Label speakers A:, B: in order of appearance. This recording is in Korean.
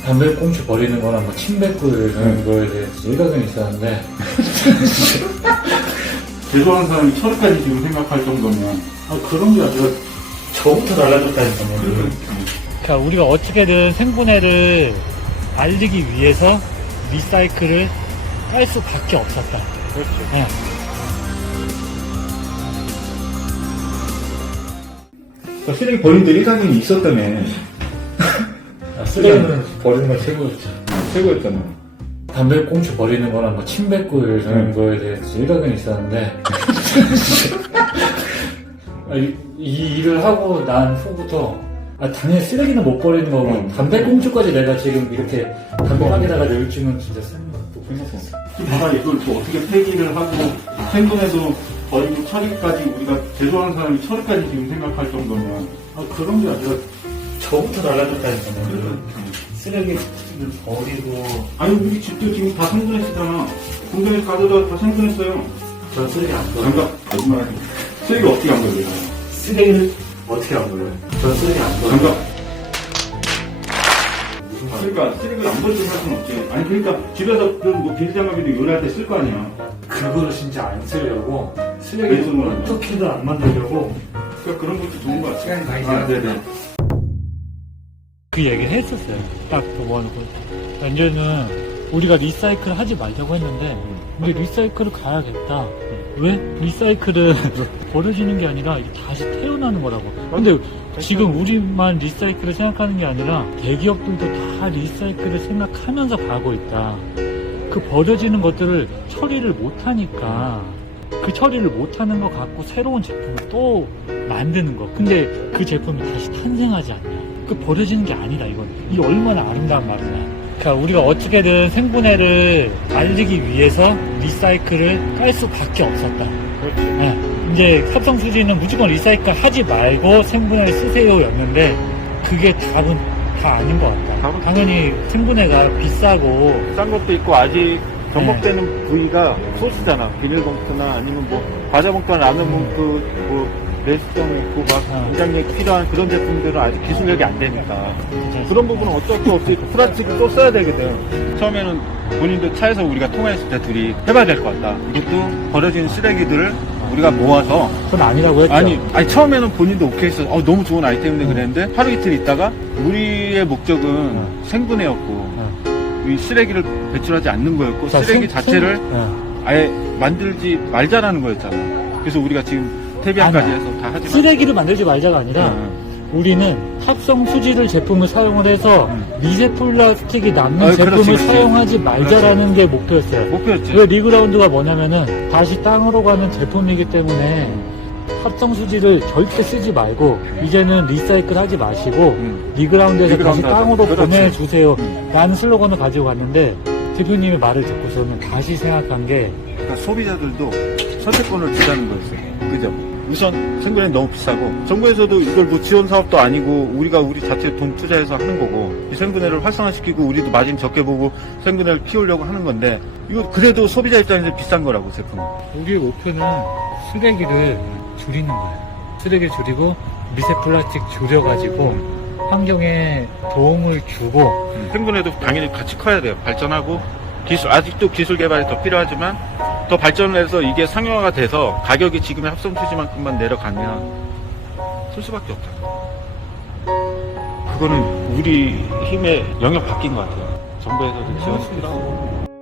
A: 담배꽁초 버리는 거랑 뭐 침 뱉고 이런 거에 대해서 일각은 있었는데
B: 제소하는 사람이 철까지 지금 생각할 정도면
A: 그런 게 아니라 저부터 달라졌다니까요. 그러니까 우리가 어떻게든 생분해를 알리기 위해서 리사이클을 깔 수밖에 없었다.
B: 그렇죠.
A: 네.
C: 쓰레기 버리는 데 일가견이 있었다며.
A: 쓰레기는 버리는 건 최고였죠.
C: 최고였다며.
A: 담배꽁초 버리는 거랑 뭐 침 뱉고 이런 거에 대해서 일각은 있었는데 이 일을 하고 난 후부터 당연히 쓰레기는 못 버리는 거고 담배꽁초까지 내가 지금 이렇게 담배가게다가 넣을 줄은 진짜 생각했어.
B: 지금 봐봐, 이걸 또 어떻게 폐기를 하고 생분해도 버리고 처리까지 우리가 제소하는 사람이 처리까지 지금 생각할 정도면
A: 그런 게 아니라 저부터 달라졌다니까요. 쓰레기를 버리고
B: 아니 우리 집도 지금 다 생분했잖아. 공장에 가져다 다 생분했어요.
A: 전 쓰레기 안 버려요.
B: 잠깐 거짓말하지. 쓰레기 어떻게 안 버려요?
A: 쓰레기를 어떻게 안 버려요? 전 쓰레기 안 버려요.
B: 잠깐. 그러니까 쓰레기를 안 버리고 할 수는 없지. 아니 그러니까 집에서 그뭐 비닐장갑이도 요리할 때 쓸 거 아니야.
A: 그거를 진짜 안 쓰려고
B: 왜
A: 쓰레기를
B: 쓰는 거야?
A: 어떻게든 안 만들려고
B: 그러니까 그런 것도 좋은 거 같아.
A: 시간이 가기 전에.
B: 네네.
A: 그 얘기를 했었어요. 딱 그거는 이제는 우리가 리사이클 하지 말자고 했는데 우리 리사이클을 가야겠다. 왜? 리사이클은 버려지는 게 아니라 이게 다시 태어나는 거라고. 근데 지금 우리만 리사이클을 생각하는 게 아니라 대기업들도 다 리사이클을 생각하면서 가고 있다. 그 버려지는 것들을 처리를 못하니까 그 처리를 못하는 거 갖고 새로운 제품을 또 만드는 거. 근데 그 제품이 다시 탄생하지 않냐. 그 버려지는 게 아니다 이건. 이게 얼마나 아름다운 말이냐. 그러니까 우리가 어떻게든 생분해를 알리기 위해서 리사이클을 깔 수밖에 없었다.
B: 그렇지.
A: 네. 이제 합성수지는 무조건 리사이클 하지 말고 생분해를 쓰세요였는데 그게 답은 다 아닌 것 같다. 당연히 생분해가 비싸고
B: 싼 것도 있고 아직 접목되는 부위가 소스잖아. 비닐봉투나 아니면 뭐 과자봉투나 라면봉투 뭐 내수성 있고 막 공장력이 필요한 그런 제품들은 아직 기술력이 안 되니까 그런 부분은 어쩔 수 없이 플라스틱을 또 써야 되거든. 처음에는 본인도 차에서 우리가 통화했을 때 둘이 해봐야 될 것 같다. 이것도 버려진 쓰레기들을 우리가 모아서
A: 그건 아니라고 했죠.
B: 아니 처음에는 본인도 오케이 했어. 너무 좋은 아이템인데 그랬는데 하루 이틀 있다가 우리의 목적은 생분해였고 이 쓰레기를 배출하지 않는 거였고 쓰레기 자체를 아예 만들지 말자라는 거였잖아. 그래서 우리가 지금 태비안까지 해서 다 하지만
A: 쓰레기를 만들지 말자가 아니라 우리는 합성 수지를 제품을 사용을 해서 미세 플라스틱이 남는 제품을
B: 그렇지.
A: 사용하지 말자라는 게 목표였어요.
B: 목표였지.
A: 왜 리그라운드가 뭐냐면은 다시 땅으로 가는 제품이기 때문에 합성 수지를 절대 쓰지 말고 이제는 리사이클 하지 마시고 리그라운드에서 다시
B: 리그라운드
A: 땅으로
B: 그렇지.
A: 보내주세요 라는 슬로건을 가지고 갔는데 대표님의 말을 듣고서는 다시 생각한 게
B: 그러니까 소비자들도 선택권을 주자는 거였어요. 그죠? 우선 생분해는 너무 비싸고 정부에서도 이걸 뭐 지원 사업도 아니고 우리가 우리 자체 돈 투자해서 하는 거고 이 생분해를 활성화시키고 우리도 마진 적게 보고 생분해를 키우려고 하는 건데 이거 그래도 소비자 입장에서 비싼 거라고 제품은.
A: 우리의 목표는 쓰레기를 줄이는 거예요. 쓰레기 줄이고 미세 플라스틱 줄여가지고 환경에 도움을 주고
B: 생분해도 당연히 같이 커야 돼요. 발전하고 아직도 기술 개발이 더 필요하지만 더 발전을 해서 이게 상용화가 돼서 가격이 지금의 합성수지만큼만 내려가면 쓸 수밖에 없잖아. 그거는 우리 힘의 영역 바뀐 것 같아요. 정부에서도 지원이 필요하고.